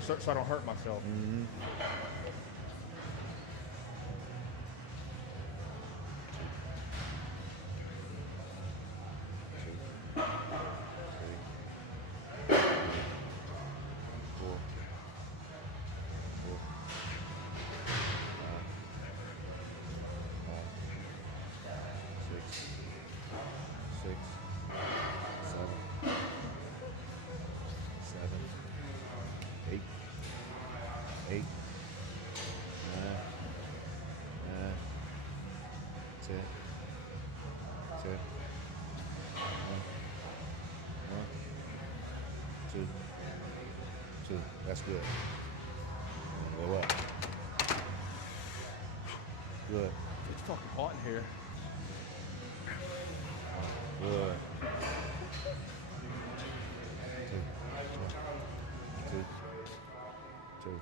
so I don't hurt myself. Mm-hmm. 2, 3, 4, 6, 7, 8, 9, 10, 10, 1, 2, 2. That's good. Go up. Good. It's fucking hot in here. Good. 2, 2,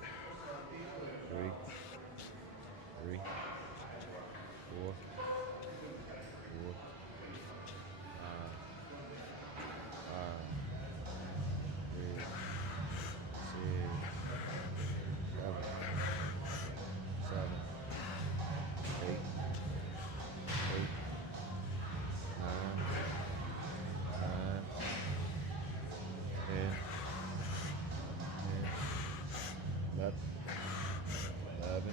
3, 3, 4, 4, 5, 3, 6, 7, 8, 8, 9, 10, 11,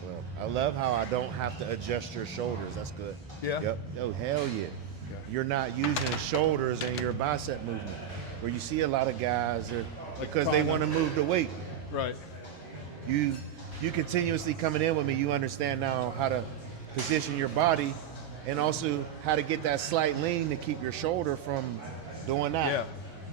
12. I love how I don't have to adjust your shoulders. That's good. Yeah. Yep. Oh, hell yeah. You're not using shoulders in your bicep movement. Where you see a lot of guys that, because they want to move the weight. Right. You continuously coming in with me, you understand now how to position your body and also how to get that slight lean to keep your shoulder from doing that. Yeah.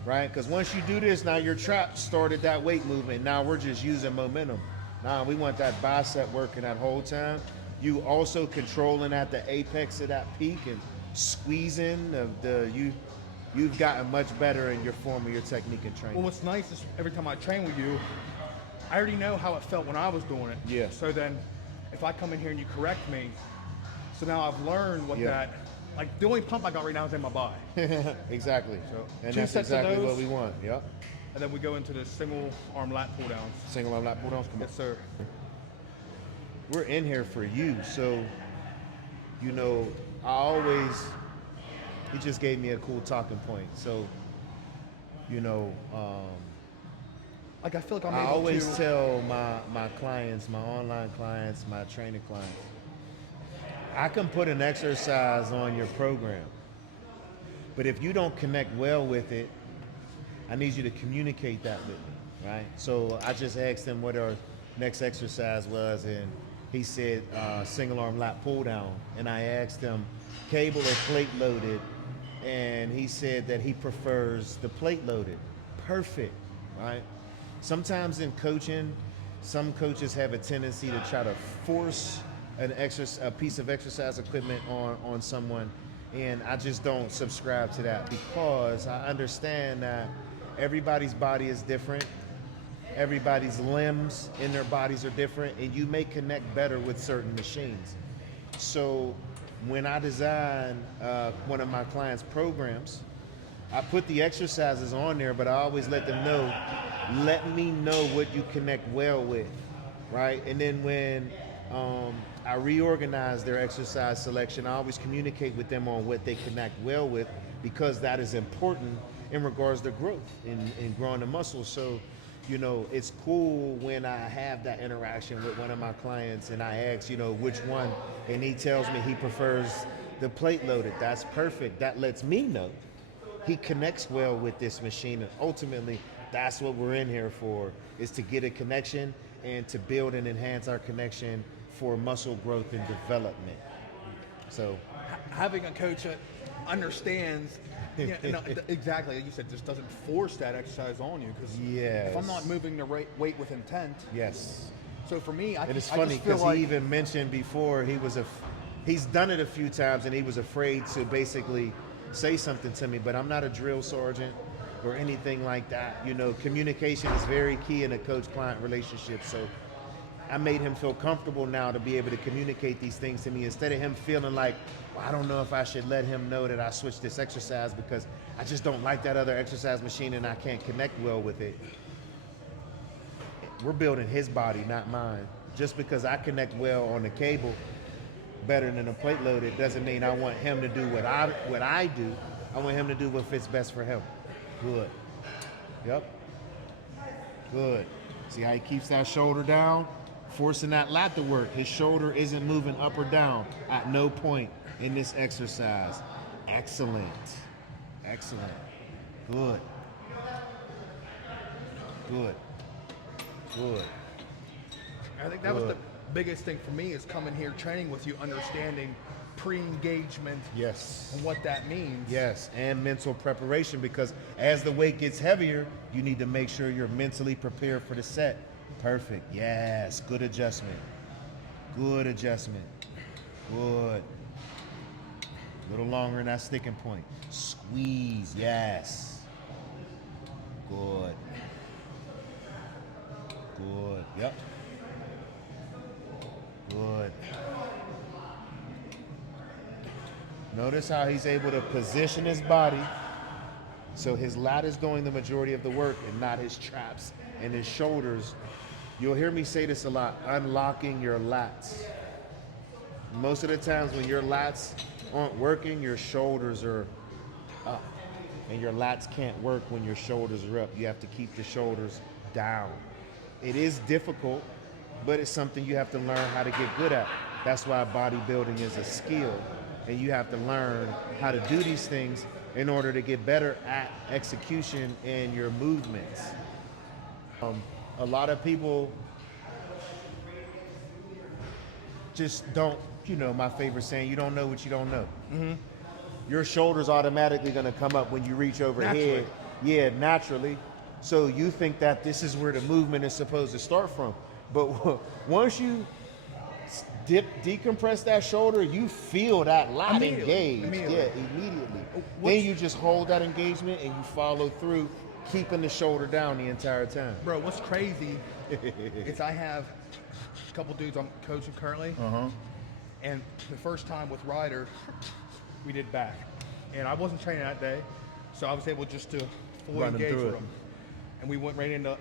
Right? Because once you do this, now your trap started that weight movement. Now we're just using momentum. Now we want that bicep working that whole time. You also controlling at the apex of that peak and squeezing you've gotten much better in your form of your technique and training. Well, what's nice is every time I train with you, I already know how it felt when I was doing it. Yeah. So then if I come in here and you correct me, so now I've learned what that, like the only pump I got right now is in my buy. Exactly. So and 2 that's sets of exactly those, what we want. Yep. And then we go into the single arm lat pull downs. Single arm lat pull downs. Come on. Yes, sir. We're in here for you. So, he just gave me a cool talking point. So, Like I feel like I'm I able always to tell my clients, my online clients, my training clients, I can put an exercise on your program, but if you don't connect well with it, I need you to communicate that with me, right? So I just asked him what our next exercise was, and he said single arm lat pull down, and I asked him cable or plate loaded, and he said that he prefers the plate loaded. Perfect, right? Sometimes in coaching, some coaches have a tendency to try to force a piece of exercise equipment on someone, and I just don't subscribe to that because I understand that everybody's body is different. Everybody's limbs in their bodies are different, and you may connect better with certain machines. So when I design one of my clients' programs, I put the exercises on there, but I always let them know, let me know what you connect well with, right? And then when I reorganize their exercise selection, I always communicate with them on what they connect well with, because that is important in regards to growth and growing the muscle. So, it's cool when I have that interaction with one of my clients and I ask, which one, and he tells me he prefers the plate loaded. That's perfect. That lets me know he connects well with this machine, and ultimately that's what we're in here for, is to get a connection and to build and enhance our connection for muscle growth and development. So having a coach that understands exactly, like you said, just doesn't force that exercise on you, because if I'm not moving the right weight with intent. Yes. So for me, and it's funny because he even mentioned before he's done it a few times and he was afraid to basically say something to me, but I'm not a drill sergeant or anything like that. Communication is very key in a coach-client relationship. So I made him feel comfortable now to be able to communicate these things to me instead of him feeling like, well, I don't know if I should let him know that I switched this exercise because I just don't like that other exercise machine and I can't connect well with it. We're building his body, not mine. Just because I connect well on the cable better than a plate loaded doesn't mean I want him to do what I do. I want him to do what fits best for him. Good. Yep. Good. See how he keeps that shoulder down? Forcing that lat to work. His shoulder isn't moving up or down at no point in this exercise. Excellent. Excellent. Good. Good. Good. I think that was the biggest thing for me is coming here training with you, understanding pre-engagement. Yes. And what that means. Yes, and mental preparation, because as the weight gets heavier, you need to make sure you're mentally prepared for the set. Perfect. Yes. Good adjustment. Good adjustment. Good. A little longer in that sticking point. Squeeze. Yes. Good. Good. Yep. Good. Notice how he's able to position his body so his lat is doing the majority of the work and not his traps and his shoulders. You'll hear me say this a lot, unlocking your lats. Most of the times when your lats aren't working, your shoulders are up. And your lats can't work when your shoulders are up. You have to keep the shoulders down. It is difficult, but it's something you have to learn how to get good at. That's why bodybuilding is a skill. And you have to learn how to do these things in order to get better at execution and your movements. A lot of people just don't, my favorite saying, you don't know what you don't know. Mm-hmm. Your shoulder's automatically gonna come up when you reach overhead. Yeah, naturally. So you think that this is where the movement is supposed to start from. But once you decompress that shoulder, you feel that lat engaged. Yeah, immediately. Then you just hold that engagement and you follow through, keeping the shoulder down the entire time. Bro, what's crazy is I have a couple dudes I'm coaching currently, and the first time with Ryder, we did back, and I wasn't training that day, so I was able just to fully engage with him, and we went right into.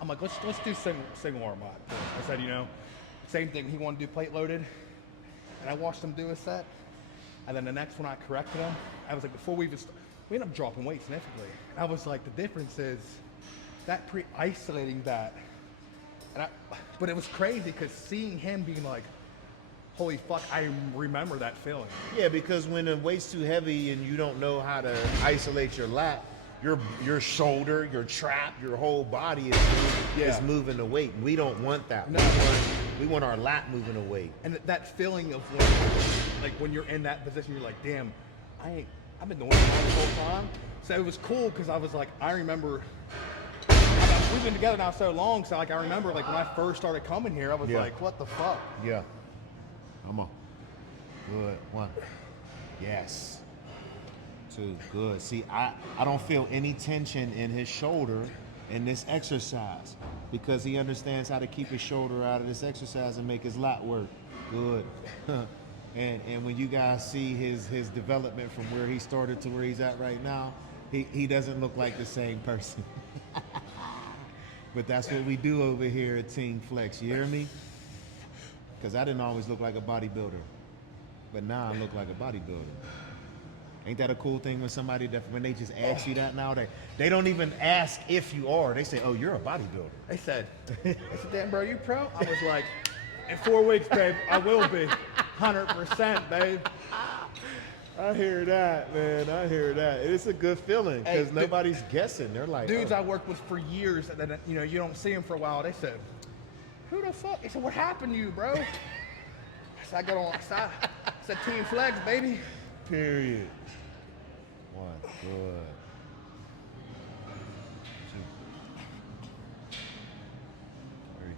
I'm like, let's do single arm lat. I said, same thing. He wanted to do plate loaded, and I watched him do a set, and then the next one I corrected him. I was like, before we ended up dropping weight significantly. I was like, the difference is that isolating that, but it was crazy because seeing him being like, holy fuck, I remember that feeling. Yeah, because when the weight's too heavy and you don't know how to isolate your lat, your shoulder, your trap, your whole body is moving the weight. We don't want that. No. We want our lat moving the weight. And that feeling of when you're in that position, you're like, damn, I've been doing it the whole time. So it was cool because I was like, I remember, we've been together now so long, so I remember when I first started coming here, I was like, what the fuck? Yeah. Come on. Good. 1. Yes. 2. Good. See, I don't feel any tension in his shoulder in this exercise because he understands how to keep his shoulder out of this exercise and make his lat work. Good. And when you guys see his development from where he started to where he's at right now, he doesn't look like the same person. But that's what we do over here at Team Flex. You hear me? Because I didn't always look like a bodybuilder, but now I look like a bodybuilder. Ain't that a cool thing when they just ask you that now? They don't even ask if you are. They say, oh, you're a bodybuilder. They said, damn, bro, you pro? I was like, in 4 weeks, babe, I will be. 100%, babe. I hear that, man. I hear that. It's a good feeling because nobody's guessing. They're like, dudes I worked with for years, and then you don't see them for a while. They said, who the fuck? They said, what happened to you, bro? I said, I got on. I said, Team Flex, baby. Period. 1. Good. 2. 3.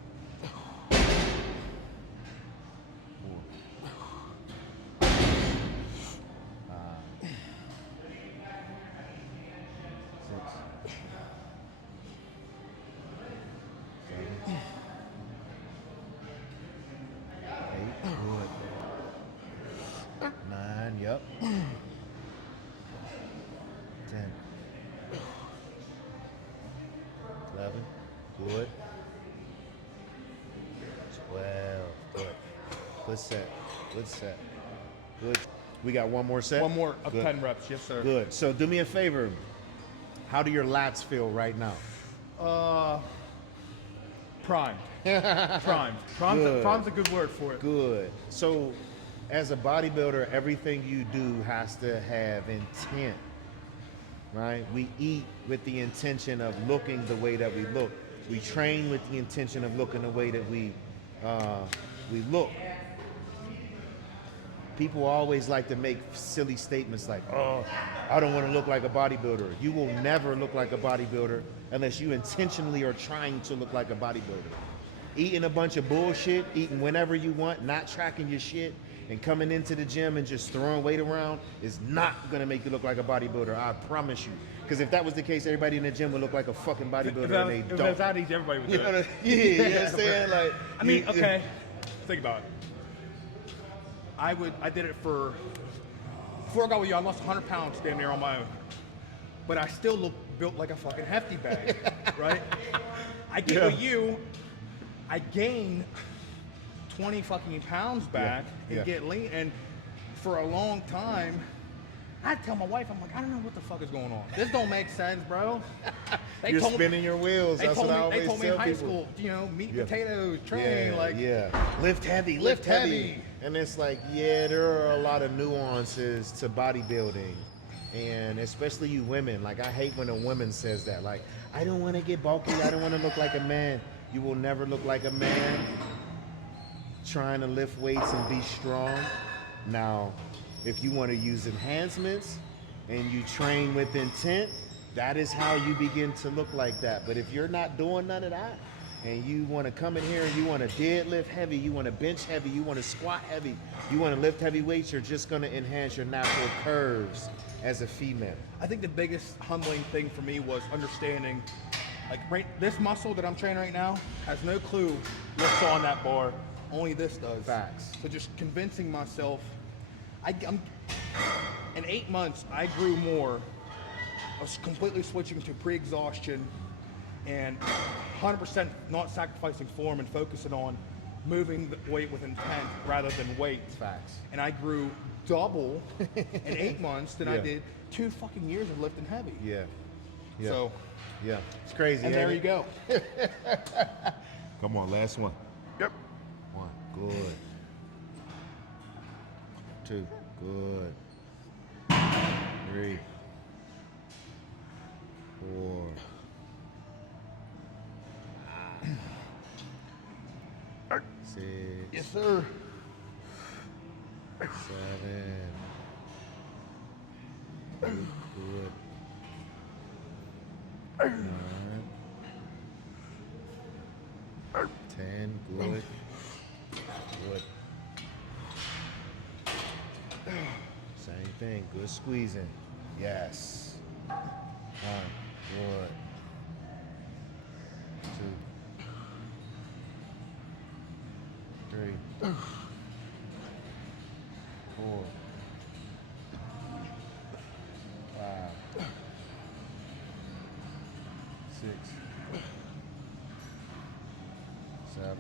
4. 5. 6. 7. Good. 12. Good. Good set. Good set. Good. We got one more set? One more of Good. 10 reps, yes sir. Good. So do me a favor. How do your lats feel right now? Primed. Primed. Prime's a good word for it. Good. So as a bodybuilder, everything you do has to have intent, right? We eat with the intention of looking the way that we look. We train with the intention of looking the way that we look. People always like to make silly statements like, oh, I don't want to look like a bodybuilder. You will never look like a bodybuilder unless you intentionally are trying to look like a bodybuilder. Eating a bunch of bullshit, eating whenever you want, not tracking your shit, and coming into the gym and just throwing weight around is not going to make you look like a bodybuilder, I promise you. Because if that was the case, everybody in the gym would look like a fucking bodybuilder, and they If don't. it was that easy, everybody would do it. You know what I'm saying? Like, I mean, okay, think about it. I did it for, before I got with you, I lost 100 pounds damn near on my own. But I still built like a fucking hefty bag, right? I get with you, I gain 20 fucking pounds back and get lean. And for a long time, I tell my wife, I'm like, I don't know what the fuck is going on. This don't make sense, bro. You're spinning your wheels. That's what I always They told me tell in high people. school, you know, meat, potatoes, train, lift heavy, lift heavy. And it's like, there are a lot of nuances to bodybuilding. And especially you women, like I hate when a woman says that. Like, I don't want to get bulky, I don't want to look like a man. You will never look like a man trying to lift weights and be strong. Now, if you want to use enhancements and you train with intent, that is how you begin to look like that. But if you're not doing none of that, and you want to come in here and you want to deadlift heavy, you want to bench heavy, you want to squat heavy, you want to lift heavy weights, you're just going to enhance your natural curves as a female. I think the biggest humbling thing for me was understanding, like this muscle that I'm training right now has no clue what's on that bar. Only this does. Facts. So just convincing myself, I'm in 8 months, I grew more. I was completely switching to pre-exhaustion and 100% not sacrificing form and focusing on moving the weight with intent rather than weight. Facts. And I grew double in 8 months than I did 2 fucking years of lifting heavy. Yeah. So, it's crazy. and there you go. Come on, last one. Yep. 1, good. 2, good. 3, 4. 6. Yes, sir. 7. Good. 9. 10. Good. Good. Same thing. Good squeezing. Yes. 1. Good. 2. 3. 4. 5. 6. 7.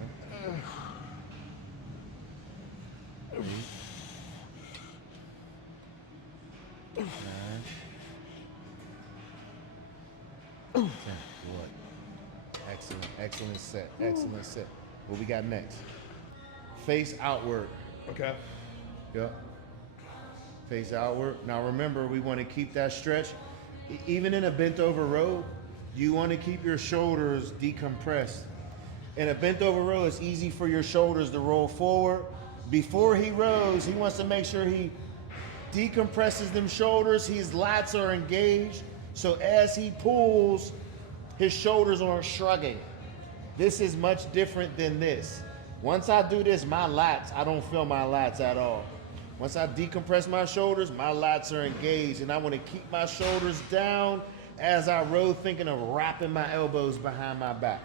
8. 9. 10. Good. Excellent. Excellent set. Excellent set. What we got next? Face outward. Okay. Yep. Face outward. Now remember, we want to keep that stretch. Even in a bent over row, you want to keep your shoulders decompressed. In a bent over row, it's easy for your shoulders to roll forward. Before he rows, he wants to make sure he decompresses them shoulders. His lats are engaged. So as he pulls, his shoulders aren't shrugging. This is much different than this. Once I do this, my lats, I don't feel my lats at all. Once I decompress my shoulders, my lats are engaged, and I want to keep my shoulders down as I row, thinking of wrapping my elbows behind my back.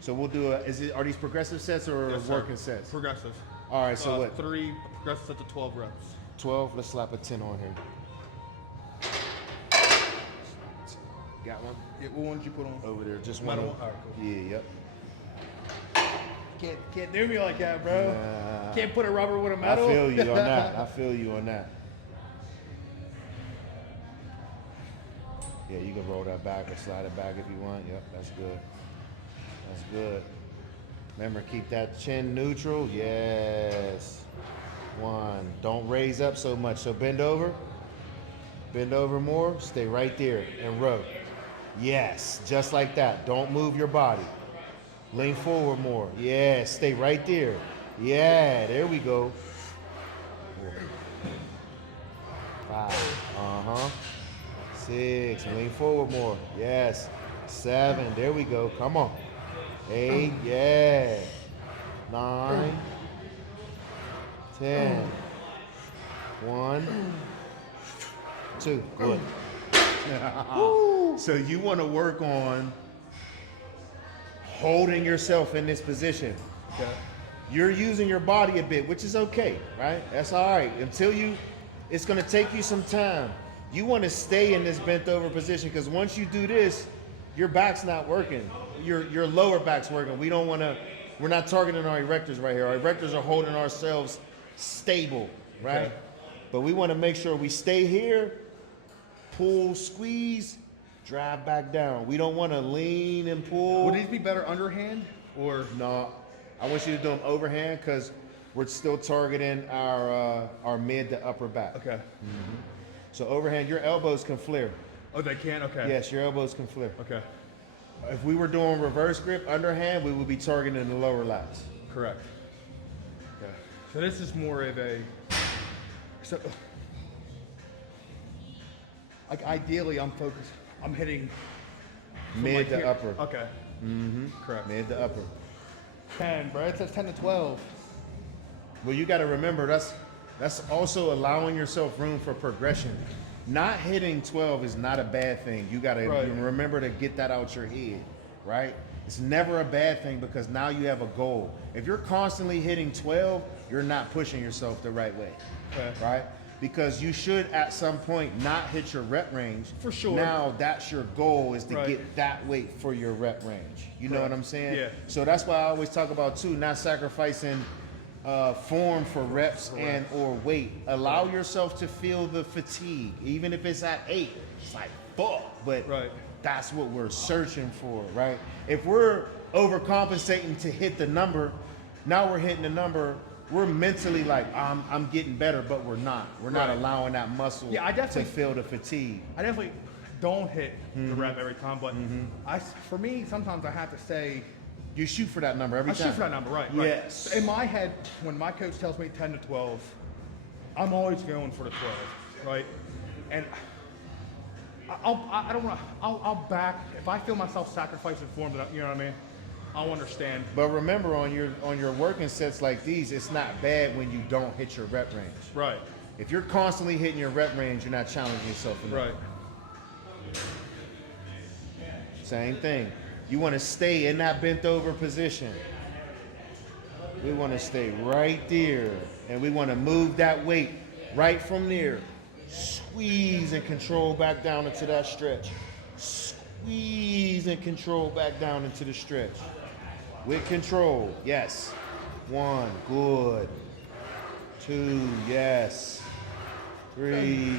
So we'll do are these progressive sets or working sets? Progressive. All right, so what? 3 progressive sets of 12 reps. 12, let's slap a 10 on here. Got one? Yeah, what one did you put on? Over there, just one. Metal one? All right, cool. Yeah, yep. Can't do me like that, bro. Nah. Can't put a rubber with a metal. I feel you on that. I feel you on that. Yeah, you can roll that back or slide it back if you want. Yep, that's good. That's good. Remember, keep that chin neutral. Yes. One. Don't raise up so much. So bend over. Bend over more. Stay right there and row. Yes, just like that. Don't move your body. Lean forward more. Yeah, stay right there. Yeah, there we go. 4, 5. Uh-huh. 6. Lean forward more. Yes. 7. There we go. Come on. 8. Yeah. 9. 10. 1. 2. Good. So you want to work on holding yourself in this position. Okay. You're using your body a bit, which is okay, right? That's all right. It's going to take you some time. You want to stay in this bent over position because once you do this, your back's not working. Your lower back's working. We're not targeting our erectors right here. Our erectors are holding ourselves stable, right? Okay. But we want to make sure we stay here, pull, squeeze, drive back down. We don't want to lean and pull. Would these be better underhand or? No, I want you to do them overhand because we're still targeting our mid to upper back. Okay. So overhand, your elbows can flare. Oh, they can? Okay. Yes, your elbows can flare. Okay. If we were doing reverse grip underhand, we would be targeting the lower lats. Correct. Okay. So this is more of a, so, like ideally I'm hitting from Mid like to here. upper. Okay. Correct. Mid to upper. 10, bro. It says 10 to 12. Well, you got to remember that's also allowing yourself room for progression. Not hitting 12 is not a bad thing. You got to remember to get that out your head, right? It's never a bad thing because now you have a goal. If you're constantly hitting 12, you're not pushing yourself the right way, right? Because you should at some point not hit your rep range. For sure. Now that's your goal is to get that weight for your rep range. You know what I'm saying? Yeah. So that's why I always talk about too, not sacrificing form for reps and or weight. Allow yourself to feel the fatigue, even if it's at 8. It's like fuck, but that's what we're searching for, right? If we're overcompensating to hit the number, now we're hitting the number. We're mentally like I'm getting better, but we're not. We're not allowing that muscle to feel the fatigue. I definitely don't hit the rep every time, but for me, sometimes I have to say. You shoot for that number every time. I shoot for that number, right? Yes. In my head, when my coach tells me 10 to 12, I'm always going for the 12, right? And I'll back if I feel myself sacrificing form. You know what I mean? I'll understand. But remember, on your working sets like these, it's not bad when you don't hit your rep range. Right. If you're constantly hitting your rep range, you're not challenging yourself enough. Right. Same thing. You want to stay in that bent over position. We want to stay right there. And we want to move that weight right from there. Squeeze and control back down into that stretch. Squeeze and control back down into the stretch. With control, yes. 1, good. 2, yes. 3,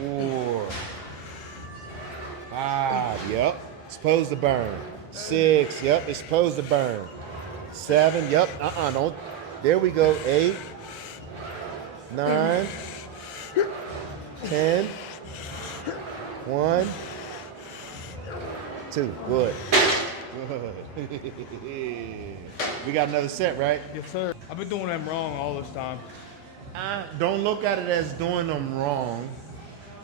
4, 5, yep, it's supposed to burn. 6, yep, it's supposed to burn. 7, yep, don't. There we go. 8, 9, 10, 1, 2, good. We got another set, right? Yes, sir. I've been doing them wrong all this time. Don't look at it as doing them wrong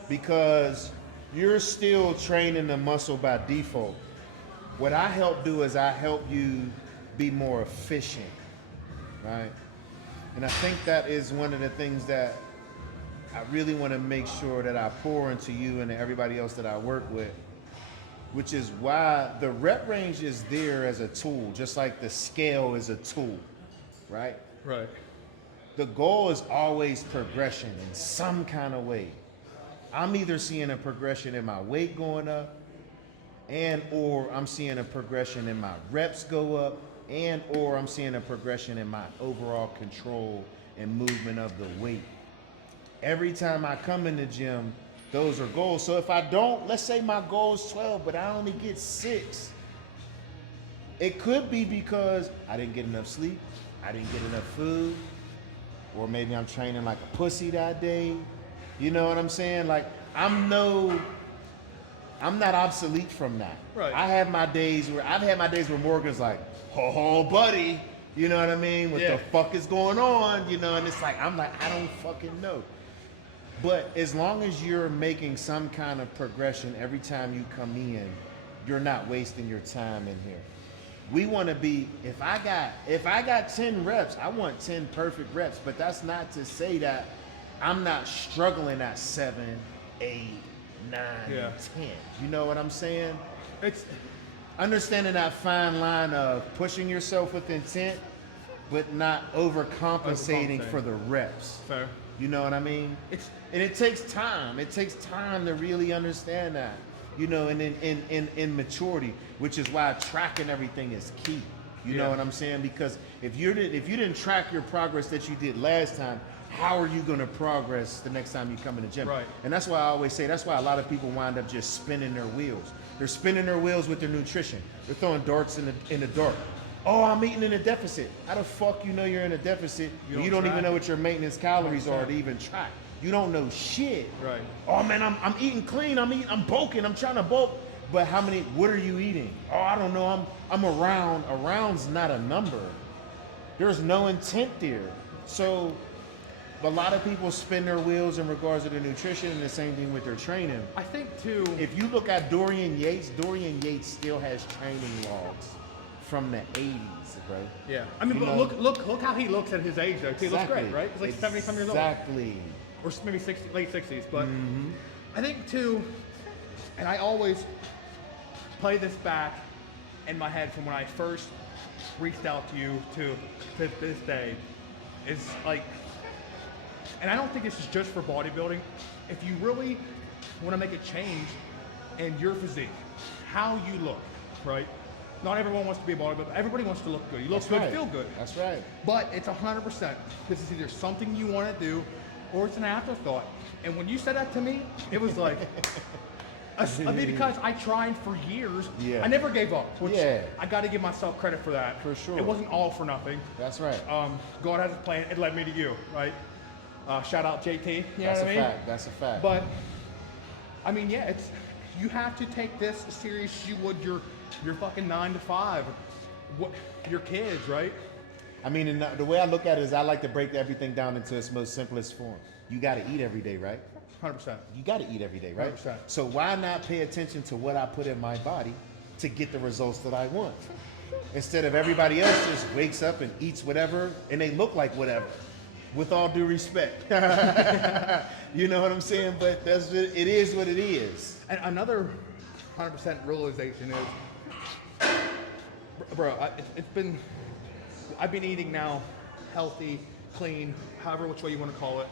because you're still training the muscle by default. What I help do is I help you be more efficient, right? And I think that is one of the things that I really want to make sure that I pour into you and everybody else that I work with, which is why the rep range is there as a tool, just like the scale is a tool, right? Right. The goal is always progression in some kind of way. I'm either seeing a progression in my weight going up, and or I'm seeing a progression in my reps go up, and or I'm seeing a progression in my overall control and movement of the weight. Every time I come in the gym, those are goals. So if I don't, let's say my goal is 12, but I only get 6, it could be because I didn't get enough sleep, I didn't get enough food, or maybe I'm training like a pussy that day. You know what I'm saying? Like, I'm not obsolete from that. Right. I've had my days where Morgan's like, oh, buddy, you know what I mean? What the fuck is going on? You know, and it's like, I'm like, I don't fucking know. But as long as you're making some kind of progression every time you come in, you're not wasting your time in here. We want to be, if I got 10 reps, I want 10 perfect reps, but that's not to say that I'm not struggling at 7, 8, 9, 10. You know what I'm saying? It's understanding that fine line of pushing yourself with intent, but not overcompensating for the reps. Fair. You know what I mean? And it takes time. It takes time to really understand that. You know, and in maturity, which is why tracking everything is key. You know what I'm saying? Because if you didn't track your progress that you did last time, how are you going to progress the next time you come in the gym? Right. And that's why I always say, that's why a lot of people wind up just spinning their wheels. They're spinning their wheels with their nutrition. They're throwing darts in the dark. Oh, I'm eating in a deficit. How the fuck you know you're in a deficit? You don't even know what your maintenance calories are to even track. You don't know shit. Right. Oh man, I'm eating clean. I'm bulking. I'm trying to bulk. But what are you eating? Oh, I don't know. I'm around. Around's not a number. There's no intent there. So a lot of people spin their wheels in regards to their nutrition, and the same thing with their training. I think too. If you look at Dorian Yates still has training logs from the 80s, bro. Yeah. I mean, look how he looks at his age though. He looks great, right? He's like 70-some years old. Exactly. Or maybe late 60s, but I think too, and I always play this back in my head from when I first reached out to you to this day, is like, and I don't think this is just for bodybuilding. If you really want to make a change in your physique, how you look, right? Not everyone wants to be a bodybuilder. Everybody wants to look good. You look good, feel good. That's right. But it's 100%. This is either something you want to do, or it's an afterthought. And when you said that to me, it was like, I mean, because I tried for years. Yeah. I never gave up. Which I got to give myself credit for that. For sure. It wasn't all for nothing. That's right. God has a plan. It led me to you, right? Shout out JT. You know what I mean? That's a fact. But I mean, yeah, you have to take this as serious as you would your fucking 9 to 5, your kids, right? I mean, and the way I look at it is I like to break everything down into its most simplest form. You got to eat every day, right? 100%. You got to eat every day, right? 100%. So why not pay attention to what I put in my body to get the results that I want? Instead of everybody else just wakes up and eats whatever and they look like whatever. With all due respect. You know what I'm saying? But it is what it is. And another 100% realization is, bro, I've been eating now healthy, clean, however which way you want to call it,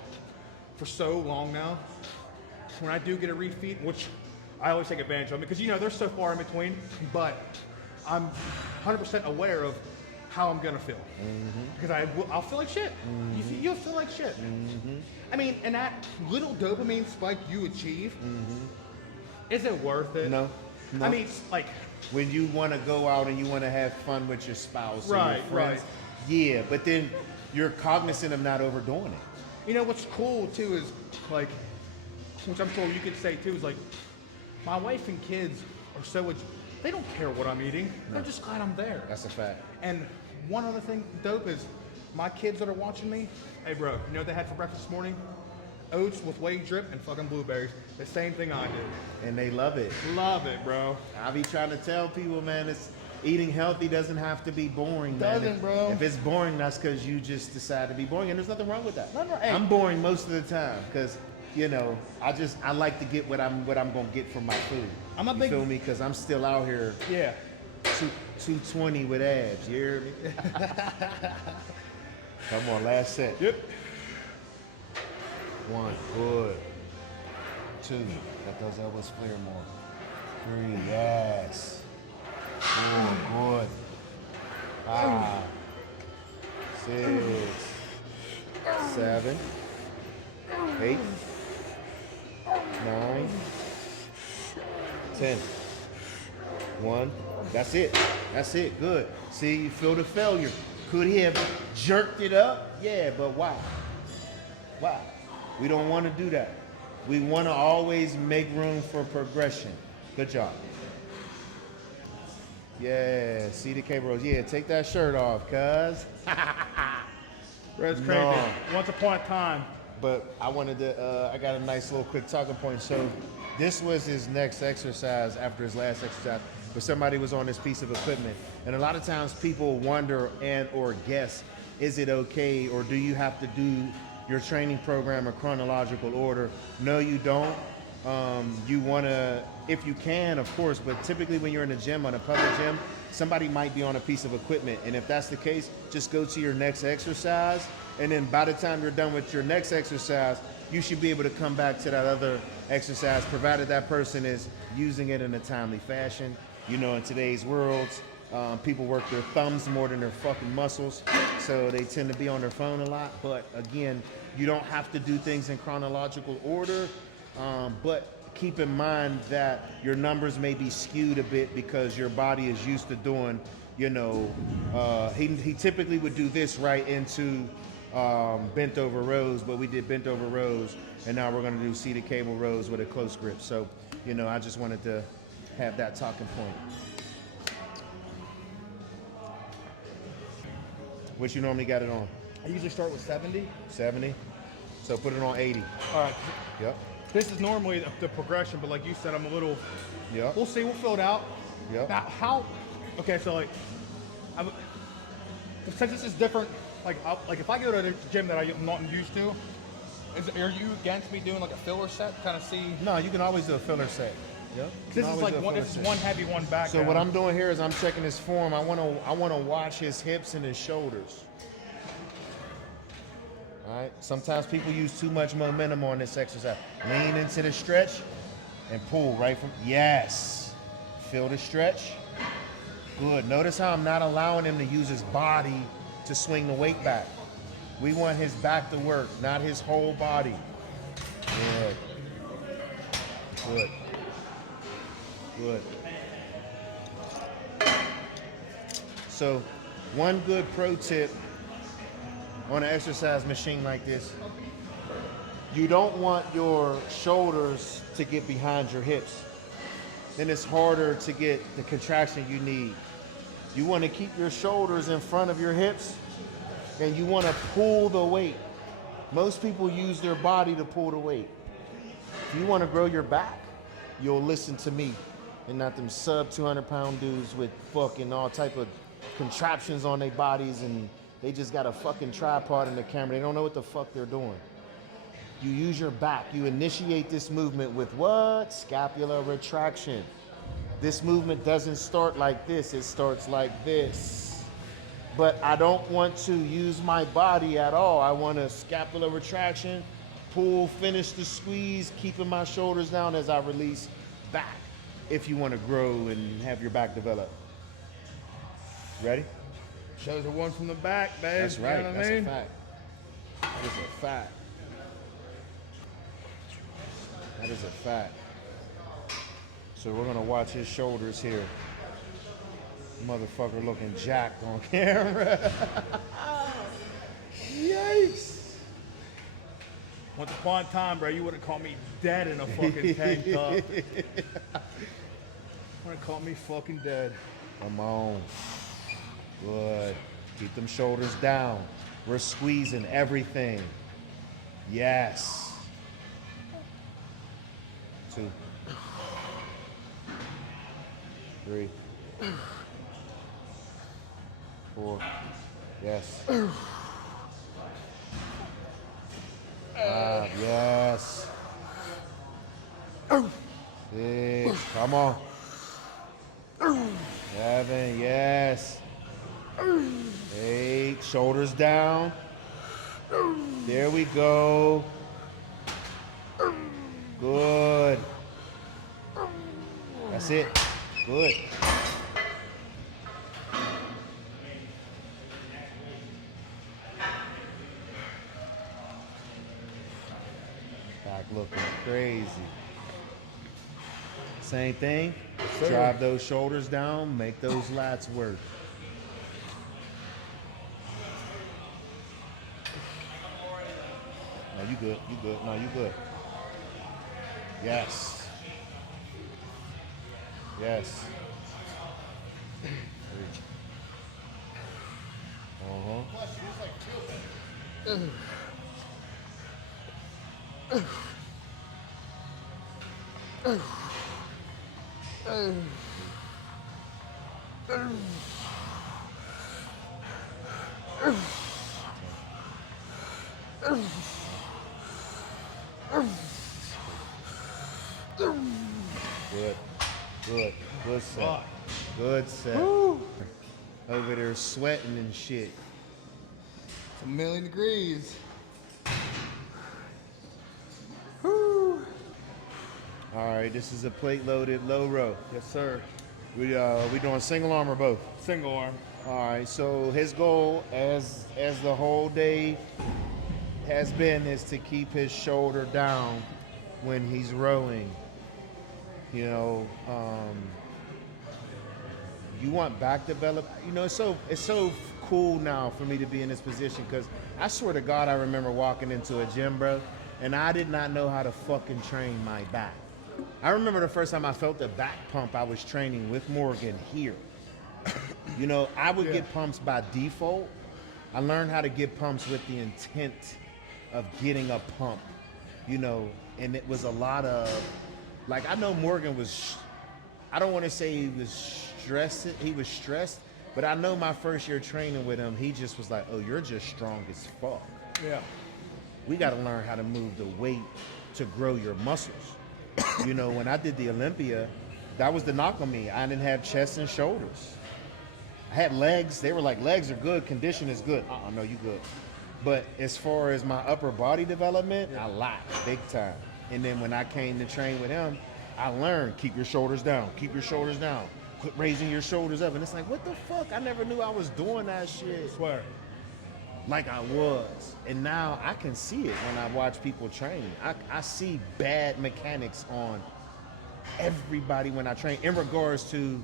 for so long now. When I do get a refeed, which I always take advantage of, because they're so far in between, but I'm 100% aware of how I'm gonna feel, because I'll feel like shit. You'll feel like shit. I mean, and that little dopamine spike you achieve, is it worth it? No. I mean, like, when you want to go out and you want to have fun with your spouse or Right, your friends, yeah, but then you're cognizant of not overdoing it. you know what's cool too is, like, which I'm sure you could say too, is like, my wife and kids are so, they don't care what I'm eating. They're just glad I'm there. That's a fact. And one other thing dope is, my kids that are watching me, hey bro, you know what they had for breakfast this morning? Oats with whey drip and fucking blueberries. The same thing I do. And they love it. Love it, bro. I be trying to tell people, man, eating healthy doesn't have to be boring, Doesn't, bro. If it's boring, that's because you just decide to be boring, and there's nothing wrong with that. No, hey. I'm boring most of the time because, I like to get what I'm gonna get from my food. You feel me? Because I'm still out here. Yeah. 220 with abs. You hear me? Come on, last set. Yep. One, good. 2. Let those elbows flare more. 3. Yes. 4. Good. 5. 6. 7. 8. 9. 10. 1. That's it. That's it. Good. See, you feel the failure. Could he have jerked it up? Yeah, but why? Why? We don't want to do that. We want to always make room for progression. Good job. Yeah, see the cable rows. Yeah, take that shirt off, cuz. Bro, it's crazy. No. Once upon a time. But I wanted to, I got a nice little quick talking point. So this was his next exercise after his last exercise, but somebody was on this piece of equipment. And a lot of times people wonder and or guess, is it okay or do you have to do your training program in chronological order? No, you don't. You want to, if you can, of course, but typically when you're in a gym, on a public gym, somebody might be on a piece of equipment. And if that's the case, just go to your next exercise. And then by the time you're done with your next exercise, you should be able to come back to that other exercise, provided that person is using it in a timely fashion. You know, in today's world, people work their thumbs more than their fucking muscles, so they tend to be on their phone a lot. But again, you don't have to do things in chronological order, but keep in mind that your numbers may be skewed a bit because your body is used to doing, you know, he typically would do this right into bent over rows, but we did bent over rows, and now we're going to do seated cable rows with a close grip. So, you know, I just wanted to have that talking point. What you normally got it on? I usually start with 70. 70? So put it on 80. All right. Yep. This is normally the progression, but like you said, I'm a little. Yep. We'll see. We'll fill it out. Yep. Now, how? Okay, so like, since this is different, like if I go to a gym that I'm not used to, are you against me doing like a filler set, kind of see? No, you can always do a filler set. Yep. This is like one. This is one heavy, one back. So what I'm doing here is I'm checking his form. I want to watch his hips and his shoulders. All right. Sometimes people use too much momentum on this exercise. Lean into the stretch and pull right from. Yes. Feel the stretch. Good. Notice how I'm not allowing him to use his body to swing the weight back. We want his back to work, not his whole body. Good. Good. Good. So, one good pro tip on an exercise machine like this, you don't want your shoulders to get behind your hips. Then it's harder to get the contraction you need. You want to keep your shoulders in front of your hips, and you want to pull the weight. Most people use their body to pull the weight. If you want to grow your back, you'll listen to me and not them sub 200-pound dudes with fucking all type of contraptions on their bodies, and they just got a fucking tripod in the camera. They don't know what the fuck they're doing. You use your back. You initiate this movement with what? Scapular retraction. This movement doesn't start like this. It starts like this. But I don't want to use my body at all. I want a scapular retraction, pull, finish the squeeze, keeping my shoulders down as I release back. If you want to grow and have your back develop. Ready? Shows the one from the back, babe. That's right. You know what That's I mean? a fact. That is a fact. That is a fact. So we're gonna watch his shoulders here. Motherfucker looking jacked on camera. Yikes. Once upon a time, bro, you would have caught me dead in a fucking tank top. Would have caught me fucking dead. Come on. Good. Keep them shoulders down. We're squeezing everything. Yes. 2. 3. 4. Yes. 5. Yes. 6. Come on. 7. Yes. 8. Shoulders down. There we go. Good. That's it. Good. Back looking crazy. Same thing. Sir. Drive those shoulders down, make those lats work. No, you good. You good. No, you good. Yes. Yes. Good. Good. Good set. Good set. Woo. Over there sweating and shit. It's 1,000,000 degrees. Woo. All right, this is a plate loaded low row. Yes, sir. We doing single arm or both? Single arm. All right, so his goal as the whole day has been is to keep his shoulder down when he's rowing. You know, you want back develop. You know, it's so cool now for me to be in this position because I swear to God, I remember walking into a gym, bro, and I did not know how to fucking train my back. I remember the first time I felt the back pump, I was training with Morgan here. You know, I would get pumps by default. I learned how to get pumps with the intent of getting a pump, you know, and it was a lot of, like, I know Morgan was, I don't want to say he was stressed, but I know my first year training with him, he just was like, oh, you're just strong as fuck. Yeah. We got to learn how to move the weight to grow your muscles. You know, when I did the Olympia, that was the knock on me. I didn't have chest and shoulders. I had legs. They were like, legs are good, condition is good. No, you good. But as far as my upper body development, I lacked big time. And then when I came to train with him, I learned, keep your shoulders down, keep your shoulders down. Quit raising your shoulders up. And it's like, what the fuck? I never knew I was doing that shit. I swear. Like I was. And now I can see it when I watch people train. I see bad mechanics on everybody when I train in regards to,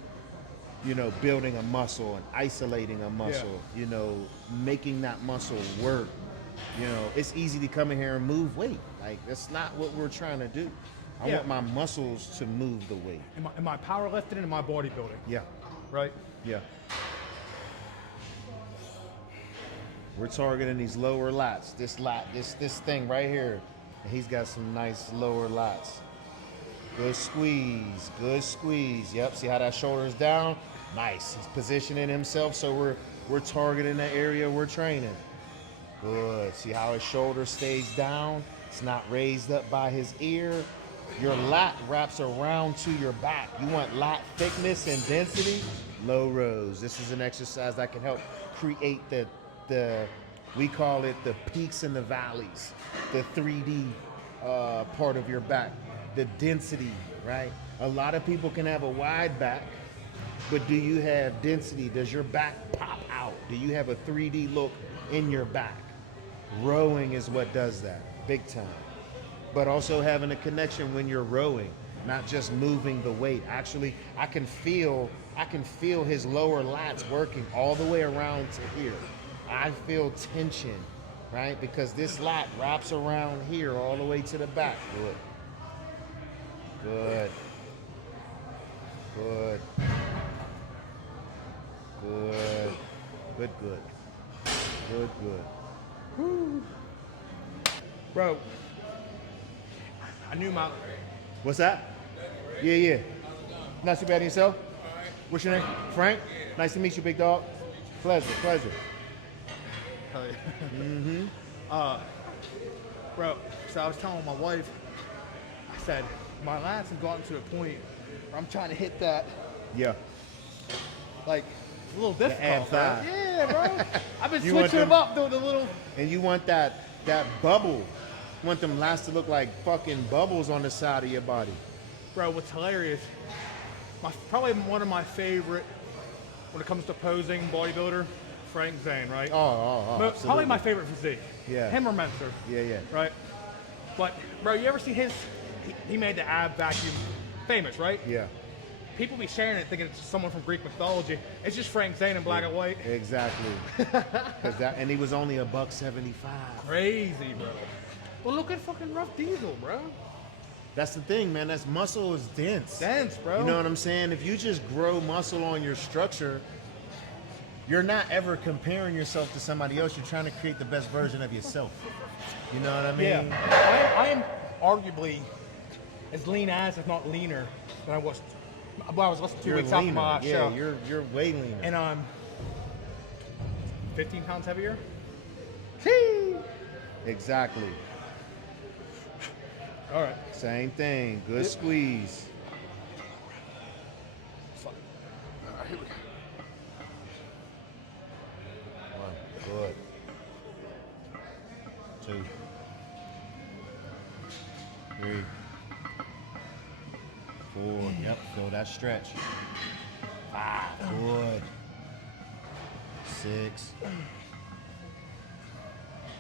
you know, building a muscle and isolating a muscle, you know, making that muscle work. You know, it's easy to come in here and move weight. Like, that's not what we're trying to do. I want my muscles to move the weight. Am I powerlifting and am I bodybuilding? Yeah. Right? Yeah. We're targeting these lower lats. This thing right here. And he's got some nice lower lats. Good squeeze, good squeeze. Yep, see how that shoulder's down? Nice. He's positioning himself so we're targeting the area we're training. Good. See how his shoulder stays down? It's not raised up by his ear. Your lat wraps around to your back. You want lat thickness and density? Low rows. This is an exercise that can help create the we call it the peaks and the valleys, the 3D part of your back, the density, right? A lot of people can have a wide back, but do you have density? Does your back pop out? Do you have a 3D look in your back? Rowing is what does that, big time. But also having a connection when you're rowing, not just moving the weight. Actually, I can feel his lower lats working all the way around to here. I feel tension, right? Because this lat wraps around here all the way to the back. Good. Good. Good. Good. Good. Good. Good. Woo. Bro, I knew my... What's that? Yeah. Not too bad in yourself? What's your name? Frank? Nice to meet you, big dog. Pleasure. Hell yeah. Bro, so I was telling my wife, I said, my lats have gotten to a point where I'm trying to hit that, Yeah. like, it's a little difficult, bro. thigh. Yeah, bro. I've been You want switching them them- up, doing the little... And you want that bubble Want them lats to look like fucking bubbles on the side of your body. Bro, what's hilarious, probably one of my favorite when it comes to posing bodybuilder, Frank Zane, right? Probably my favorite physique. Yeah. Him or Mentor. Yeah. Right? But, bro, you ever see he made the ab vacuum famous, right? Yeah. People be sharing it thinking it's someone from Greek mythology. It's just Frank Zane in black and white. Exactly. And he was only $175. Crazy, bro. Well, look at fucking Rough Diesel, bro. That's the thing, man. That's muscle is dense. Dense, bro. You know what I'm saying? If you just grow muscle on your structure, you're not ever comparing yourself to somebody else. You're trying to create the best version of yourself. You know what I mean? Yeah. I am arguably as lean as, if not leaner, than I was. Well, I was less than 2 weeks after my show. Yeah, you're way leaner. And I'm 15 pounds heavier. Exactly. All right. Same thing. Good squeeze. Fuck. All right, here we go. 1, good. 2, 3, 4. Yep, feel that stretch. 5, good. 6,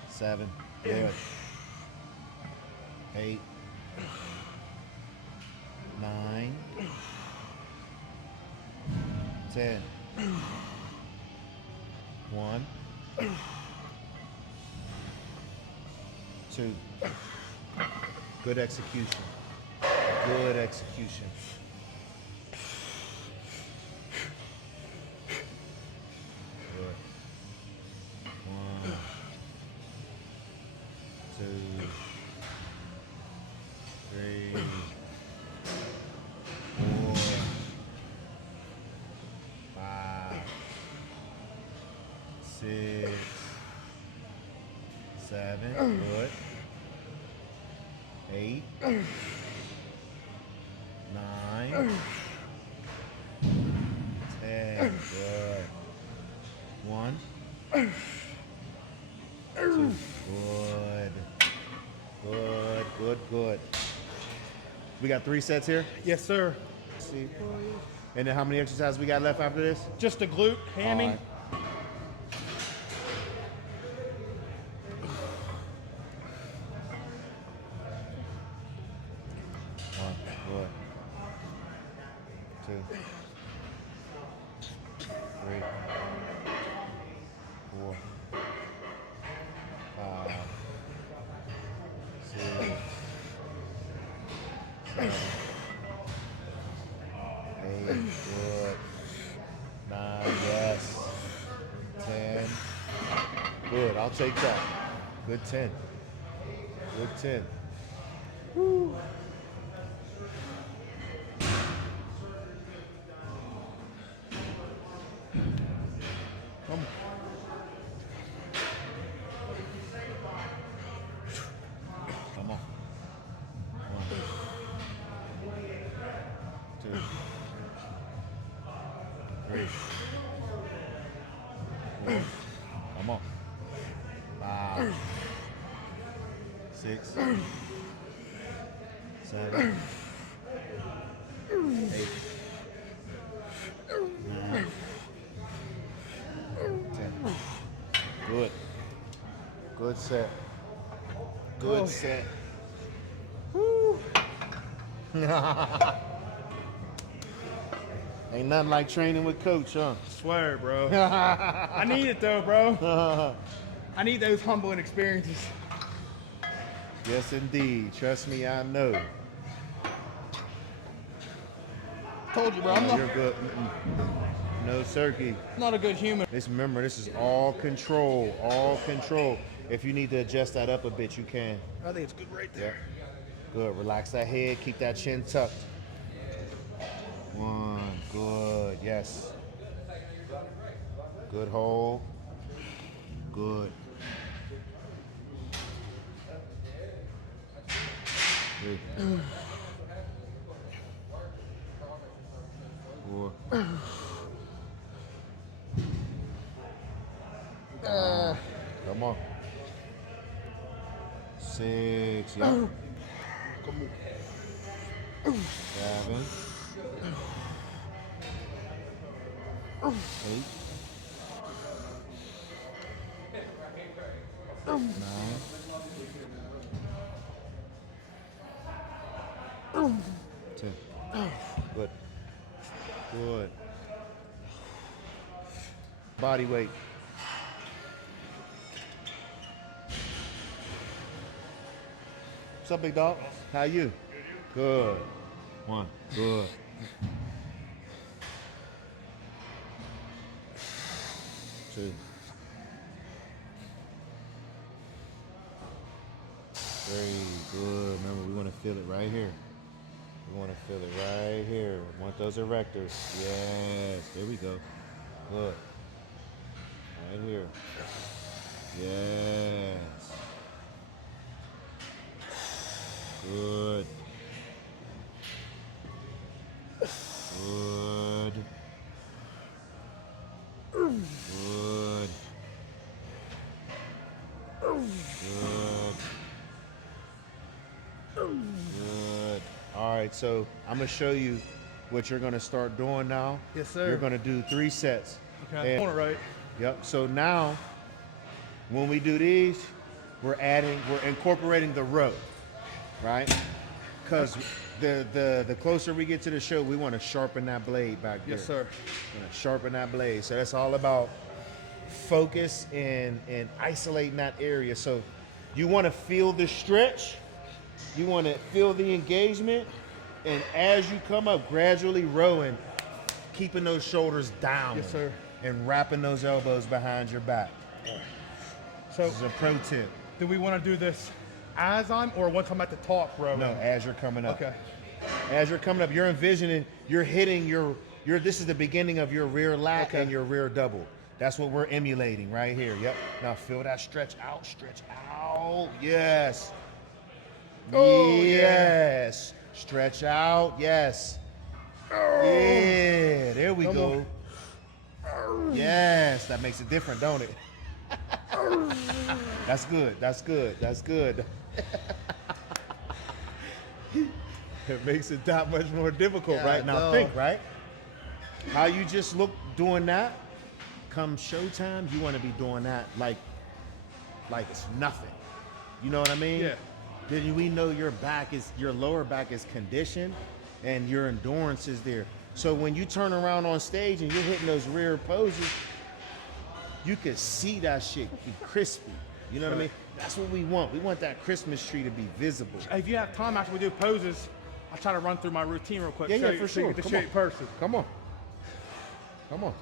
7, good. 8, 9, 10. 1, 2. Good execution. Good execution. Good. 1, 2, 3, 4, 5, 6, 7. Good. 8, 9, 10. Good. 1, 2. Good. Good. We got 3 sets here. Yes, sir. Let's see. And then how many exercises we got left after this? Just a glute, hammy. All right. Good. 2, 3, 4, 5, 6, 7, 8. Good. 9. Yes. 10. Good. I'll take that. Good 10. Good 10. Woo. Come on. 1, 2, 3, 4. Come on. 5, 6, 7, 8, 9, 10. Good. Good set. Good set. Woo. Ain't nothing like training with coach, huh? Swear, bro. I need it though, bro. I need those humbling experiences. Yes, indeed. Trust me, I know. Told you, bro. I'm You're good. No, Cirky. not a good human. Remember, this is all control. All control. If you need to adjust that up a bit, you can. I think it's good right there. Good. Relax that head. Keep that chin tucked. 1. Good. Yes. Good hold. Good. 3. 4. 5. Come on. 6. 6, yeah. 7, 8, 9, 10. Good. Good. Body weight. What's up, big dog? How you? Good. 1. Good. 2. 3. Good. Remember, we want to feel it right here. We want to feel it right here. We want those erectors. Yes. There we go. Good. Right here. Yes. Good. Good. Good. Good. Good. All right, so I'm gonna show you what you're gonna start doing now. Yes, sir. You're gonna do 3 sets. Okay, I'm doing it right. Yep. So now, when we do these, we're incorporating the row, right? Because the closer we get to the show, we want to sharpen that blade back there. Yes, sir. We want to sharpen that blade. So that's all about focus and isolating that area. So you want to feel the stretch, you want to feel the engagement, and as you come up, gradually rowing, keeping those shoulders down. Yes, sir. And wrapping those elbows behind your back. So This is a pro tip. do we want to do this as I'm, or once I'm at the top row? No, as you're coming up. Okay. As you're coming up, you're envisioning, you're hitting your this is the beginning of your rear lat Okay. and your rear double. That's what we're emulating right here. Yep. Now feel that stretch out, stretch out. Yes. Oh, yeah. yes. Stretch out. Yes. Oh. Yeah. There we Come go. on. Yes. That makes it different, don't it? That's good. That's good. That's good. It makes it that much more difficult, Yeah, right? Now no. think, right? How you just look doing that, come showtime, you want to be doing that like it's nothing. You know what I mean? Yeah. Then we know your lower back is conditioned and your endurance is there. So when you turn around on stage and you're hitting those rear poses, you can see that shit be crispy. You know what I Right. mean? That's what we want. We want that Christmas tree to be visible. If you have time after we do poses, I'll try to run through my routine real quick. Yeah, show yeah, you- for so you sure. get to Come show on. you person. Come on. Come on.